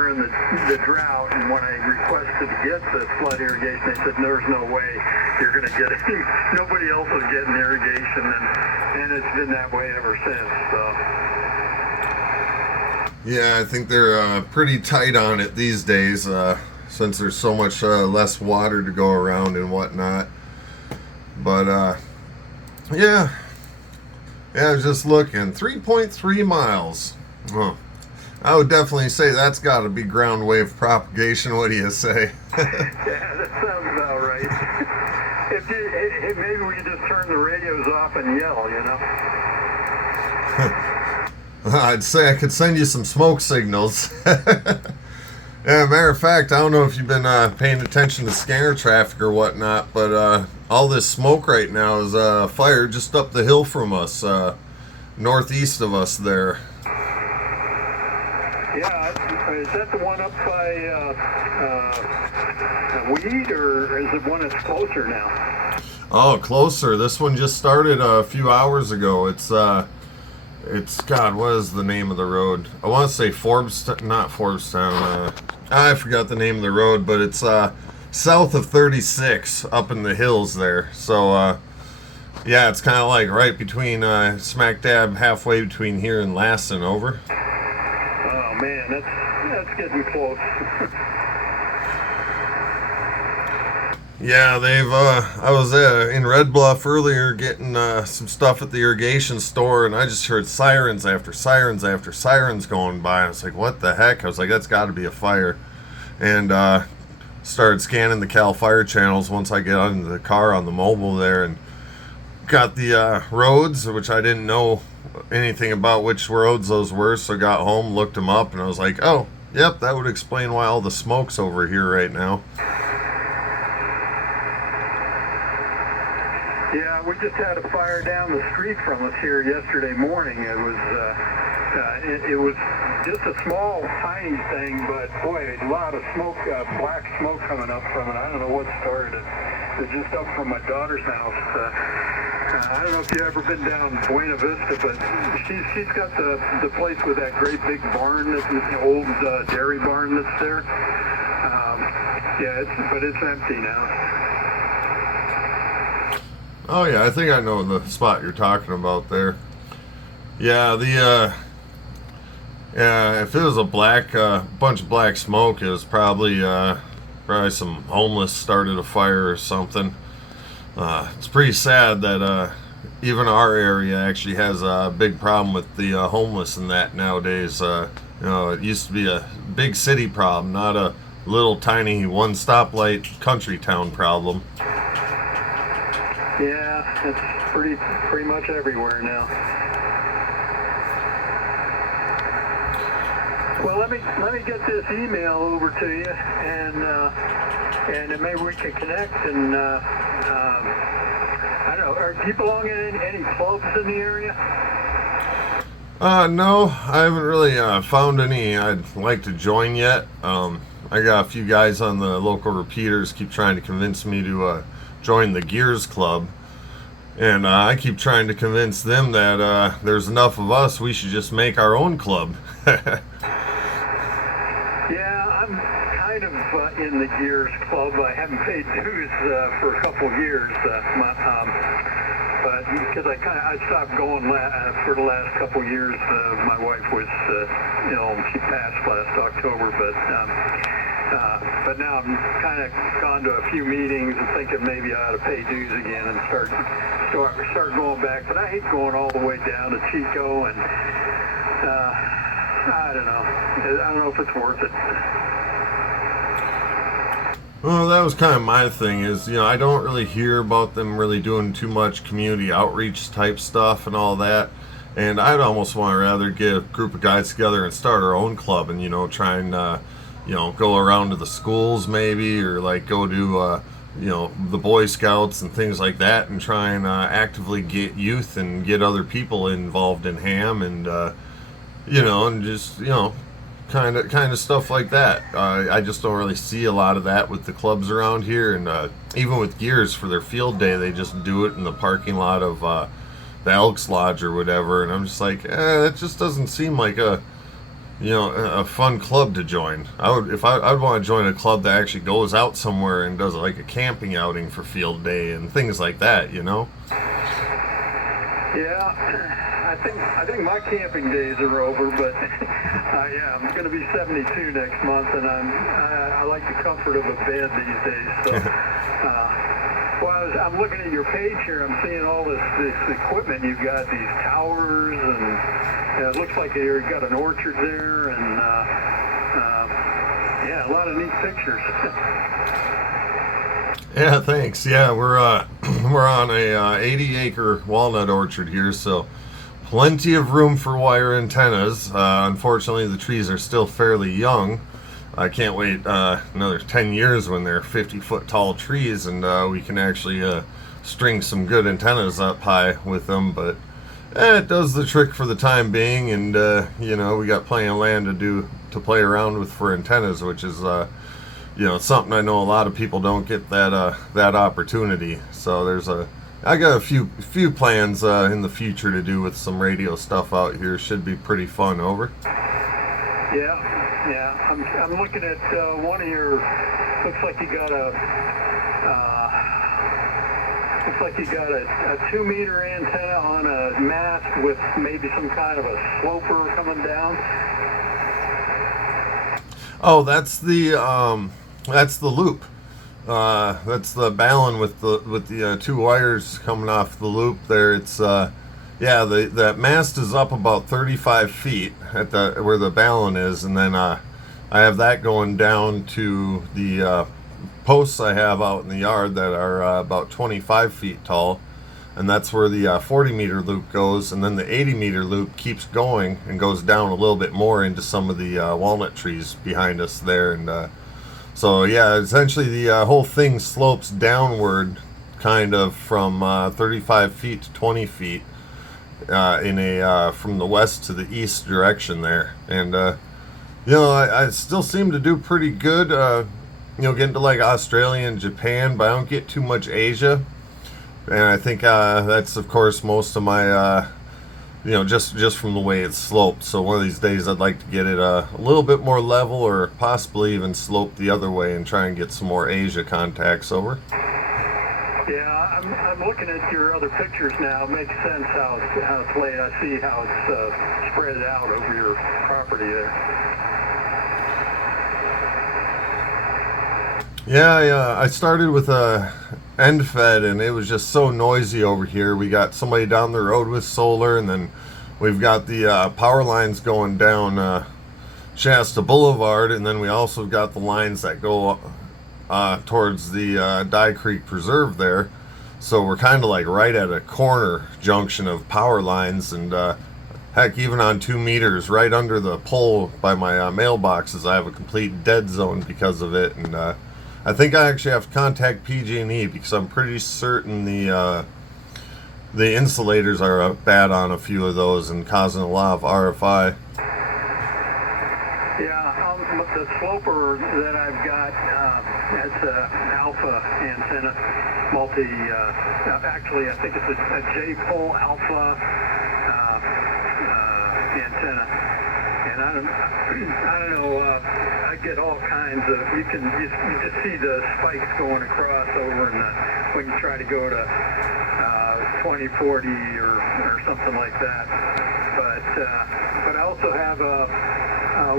during the drought, and when I requested to get the flood irrigation, they said there's no way you're going to get it. Nobody else is getting irrigation, and it's been that way ever since. So. Yeah, I think they're pretty tight on it these days, since there's so much less water to go around and whatnot. But yeah, I was just looking, 3.3 miles. Huh. I would definitely say that's got to be ground wave propagation. What do you say? Yeah, that sounds about right. If maybe we could just turn the radios off and yell, you know? I'd say I could send you some smoke signals. Yeah, matter of fact, I don't know if you've been paying attention to scanner traffic or whatnot, but all this smoke right now is fire just up the hill from us, northeast of us there. Yeah, is that the one up by Weed, or is it one that's closer now? Oh, closer. This one just started a few hours ago. It's God, what is the name of the road? I want to say not Forbestown. I forgot the name of the road, but it's south of 36 up in the hills there. So, yeah, it's kind of like right between, smack dab halfway between here and Lassen, over. Oh, man, that's getting close. Yeah, I was in Red Bluff earlier getting some stuff at the irrigation store, and I just heard sirens after sirens after sirens going by. I was like, what the heck? I was like, that's got to be a fire. And started scanning the Cal Fire channels once I get into the car on the mobile there, and got the roads, which I didn't know anything about which roads those were, so I got home, looked them up, and I was like, oh, yep, that would explain why all the smoke's over here right now. Yeah, we just had a fire down the street from us here yesterday morning. It was just a small, tiny thing, but boy, a lot of smoke, black smoke coming up from it. I don't know what started it. It's just up from my daughter's house. I don't know if you've ever been down Buena Vista, but she's got the place with that great big barn, that's the old dairy barn that's there. Yeah, but it's empty now. Oh yeah, I think I know the spot you're talking about there. Yeah, yeah, if it was a black bunch of black smoke, it was probably some homeless started a fire or something. It's pretty sad that even our area actually has a big problem with the homeless and that nowadays. It used to be a big city problem, not a little tiny one stoplight country town problem. Yeah, it's pretty much everywhere now. Well, let me get this email over to you, and then maybe we can connect. And I don't know. Do you belong in any clubs in the area? No, I haven't really found any I'd like to join yet. I got a few guys on the local repeaters keep trying to convince me to join the Gears Club, and I keep trying to convince them that there's enough of us, we should just make our own club. Yeah, I'm kind of in the Gears Club. I haven't paid dues for a couple of years, but because I stopped going for the last couple of years. My wife was she passed last October, but now I'm kind of gone to a few meetings and thinking maybe I ought to pay dues again and start going back. But I hate going all the way down to Chico, and I don't know if it's worth it. Well, that was kind of my thing is, I don't really hear about them really doing too much community outreach type stuff and all that. And I'd almost want to rather get a group of guys together and start our own club and, try and, go around to the schools maybe, or like go to, the Boy Scouts and things like that, and try and actively get youth and get other people involved in ham and, and just, kind of stuff like that. I just don't really see a lot of that with the clubs around here, and even with Gears for their field day, they just do it in the parking lot of the Elks Lodge or whatever, and I'm just like, that just doesn't seem like a a fun club to join. I'd want to join a club that actually goes out somewhere and does like a camping outing for field day and things like that. Yeah, I think my camping days are over, but yeah, I'm going to be 72 next month, and I like the comfort of a bed these days. So, I'm looking at your page here. I'm seeing all this equipment you've got, these towers, and it looks like you've got an orchard there, and yeah, a lot of neat pictures. Yeah, thanks. Yeah, we're we're on a 80-acre walnut orchard here, so plenty of room for wire antennas. Unfortunately, the trees are still fairly young. I can't wait another 10 years when they're 50-foot tall trees, and we can actually string some good antennas up high with them. But it does the trick for the time being, and we got plenty of land to play around with for antennas, which is something I know a lot of people don't get that opportunity. So I got a few plans in the future to do with some radio stuff out here. Should be pretty fun. Over. Yeah. I'm looking at one of your. Looks like you got a 2-meter antenna on a mast with maybe some kind of a sloper coming down. Oh, that's the loop. That's the balun with the 2 wires coming off the loop there. It's that mast is up about 35 feet at where the balun is, and then I have that going down to the posts I have out in the yard that are about 25 feet tall, and that's where the 40-meter loop goes, and then the 80-meter loop keeps going and goes down a little bit more into some of the walnut trees behind us there, and so yeah, essentially the whole thing slopes downward kind of from 35 feet to 20 feet from the west to the east direction there, and I still seem to do pretty good getting to like Australia and Japan, but I don't get too much Asia, and I think that's of course most of my just from the way it's sloped. So one of these days I'd like to get it a little bit more level, or possibly even slope the other way and try and get some more Asia contacts. Over. Yeah, I'm looking at your other pictures now. It makes sense how it's laid. I see how it's spread out over your property there. Yeah, I started with a end fed, and it was just so noisy over here. We got somebody down the road with solar, and then we've got the power lines going down Shasta Boulevard, and then we also got the lines that go towards the Dye Creek Preserve there. So we're kind of like right at a corner junction of power lines, and heck, even on 2 meters right under the pole by my mailboxes, I have a complete dead zone because of it. And I think I actually have to contact PG&E because I'm pretty certain the insulators are bad on a few of those and causing a lot of RFI. Yeah, the sloper that I've got, it's an alpha antenna, actually I think it's a J-pole alpha antenna. And I don't know, I get all kinds of, you just see the spikes going across over when you try to go to 2040 or something like that. But I also have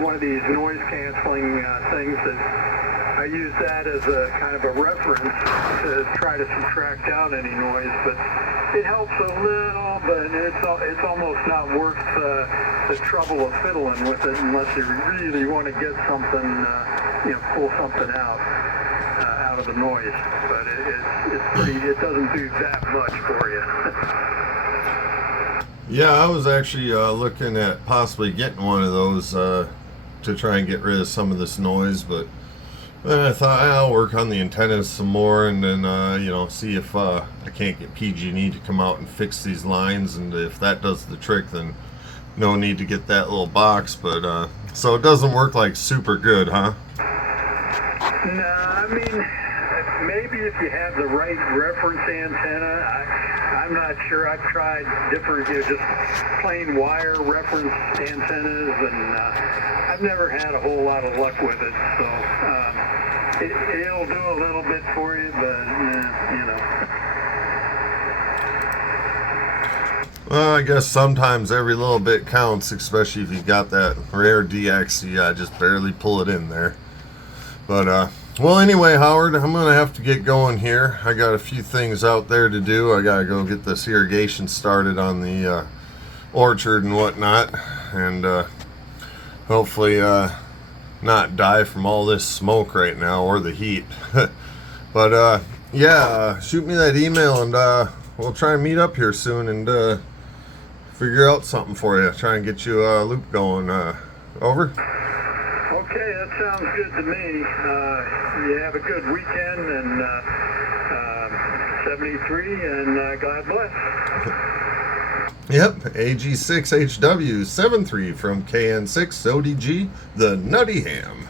one of these noise canceling things that I use that as a kind of a reference to try to subtract out any noise, but it helps a little, but it's almost not worth the trouble of fiddling with it unless you really want to get something, pull something out of the noise. But it doesn't do that much for you. Yeah, I was actually looking at possibly getting one of those to try and get rid of some of this noise, but then I thought I'll work on the antennas some more, and then see if I can't get PG&E to come out and fix these lines, and if that does the trick, then no need to get that little box. But so it doesn't work like super good, huh? No, I mean, maybe if you have the right reference antenna, I'm not sure. I've tried different, just plain wire reference antennas, and I've never had a whole lot of luck with it. So it'll do a little bit for you, but you know. Well, I guess sometimes every little bit counts, especially if you got that rare DX. You gotta just barely pull it in there. But, well, anyway, Howard, I'm going to have to get going here. I got a few things out there to do. I got to go get this irrigation started on the orchard and whatnot. And hopefully not die from all this smoke right now or the heat. But, yeah, shoot me that email and we'll try and meet up here soon and figure out something for you. Try and get you a loop going. Over. Okay, that sounds good to me. You have a good weekend, and 73, and God bless. Yep, AG6HW73 from KN6 ODG, the Nutty Ham.